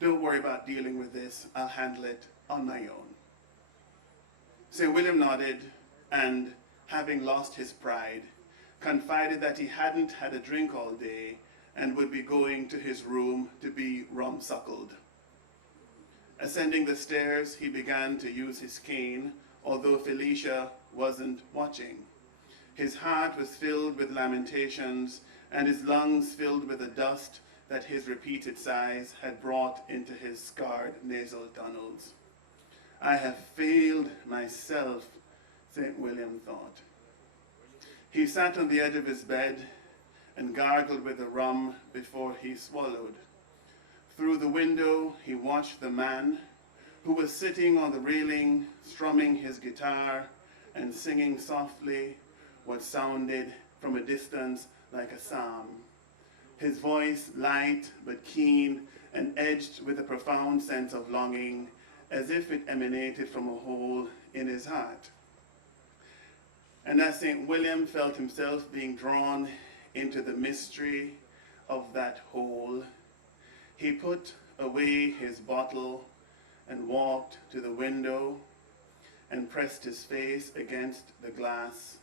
Don't worry about dealing with this. I'll handle it on my own. St. William nodded and, having lost his pride, confided that he hadn't had a drink all day and would be going to his room to be rum-suckled. Ascending the stairs, he began to use his cane, although Felicia wasn't watching. His heart was filled with lamentations, and his lungs filled with the dust that his repeated sighs had brought into his scarred nasal tunnels. I have failed myself, St. William thought. He sat on the edge of his bed and gargled with the rum before he swallowed. Through the window, he watched the man who was sitting on the railing, strumming his guitar and singing softly what sounded from a distance like a psalm. His voice light but keen and edged with a profound sense of longing, as if it emanated from a hole in his heart. And as St. William felt himself being drawn into the mystery of that hole, he put away his bottle and walked to the window and pressed his face against the glass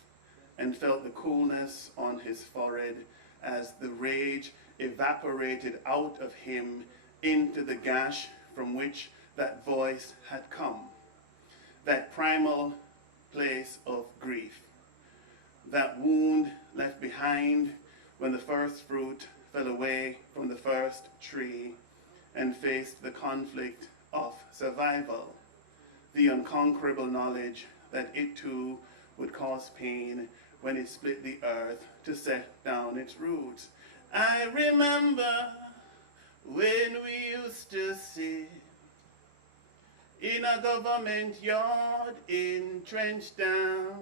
and felt the coolness on his forehead as the rage evaporated out of him into the gash from which that voice had come, that primal place of grief, that wound left behind when the first fruit fell away from the first tree and faced the conflict of survival, the unconquerable knowledge that it too would cause pain when it split the earth to set down its roots. I remember when we used to sit in a government yard in Trenchtown,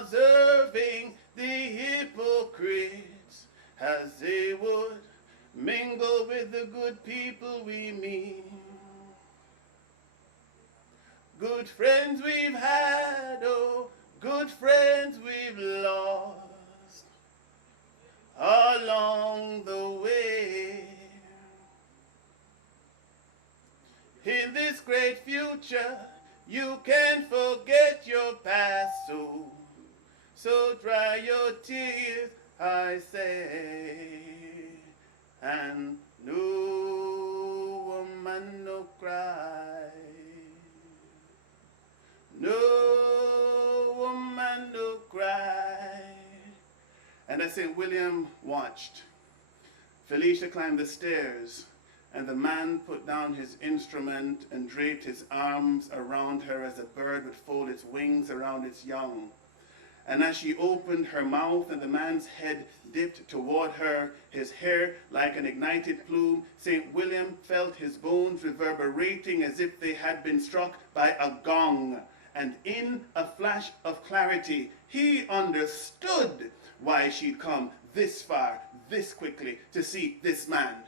observing the hypocrites as they would mingle with the good people we meet. Good friends we've had, oh, good friends we've lost along the way. In this great future, you can't forget your past, so dry your tears, I say, and no woman no cry. No woman no cry. And as St. William watched, Felicia climbed the stairs, and the man put down his instrument and draped his arms around her as a bird would fold its wings around its young. And as she opened her mouth and the man's head dipped toward her, his hair like an ignited plume, St. William felt his bones reverberating as if they had been struck by a gong. And in a flash of clarity, he understood why she'd come this far, this quickly, to see this man.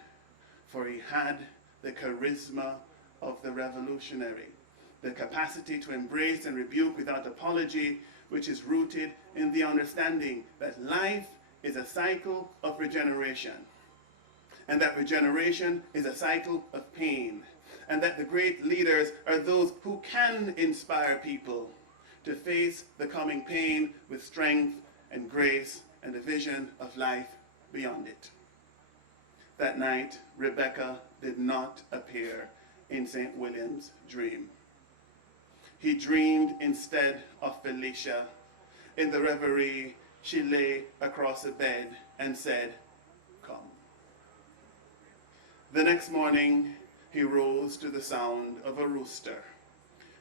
For he had the charisma of the revolutionary, the capacity to embrace and rebuke without apology, which is rooted in the understanding that life is a cycle of regeneration, and that regeneration is a cycle of pain, and that the great leaders are those who can inspire people to face the coming pain with strength and grace and a vision of life beyond it. That night, Rebecca did not appear in St. William's dream. He dreamed instead of Felicia. In the reverie, she lay across a bed and said, "Come." The next morning, he rose to the sound of a rooster.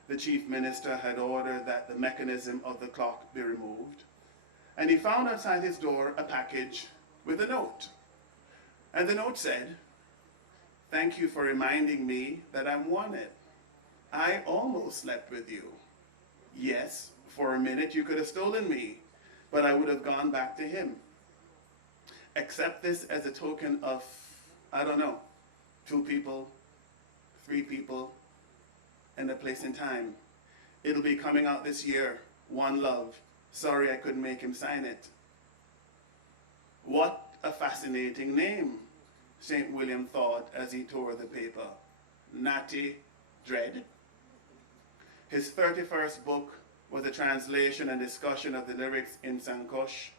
The chief minister had ordered that the mechanism of the clock be removed, and he found outside his door a package with a note. And the note said, "Thank you for reminding me that I'm wanted. I almost slept with you. Yes, for a minute you could have stolen me, but I would have gone back to him. Accept this as a token of, I don't know, 2 people, 3 people, and a place in time. It'll be coming out this year. One Love. Sorry I couldn't make him sign it." What a fascinating name, St. William thought as he tore the paper. Natty dread. His 31st book was a translation and discussion of the lyrics in Sankosh.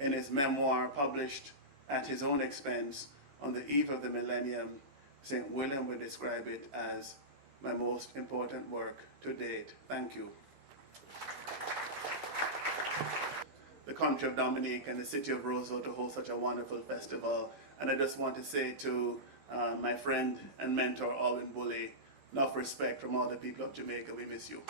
In his memoir published at his own expense on the eve of the millennium, St. William would describe it as my most important work to date. Thank you. The country of Dominica and the city of Roseau to host such a wonderful festival. And I just want to say to my friend and mentor, Alwyn Bully, enough respect from all the people of Jamaica. We miss you.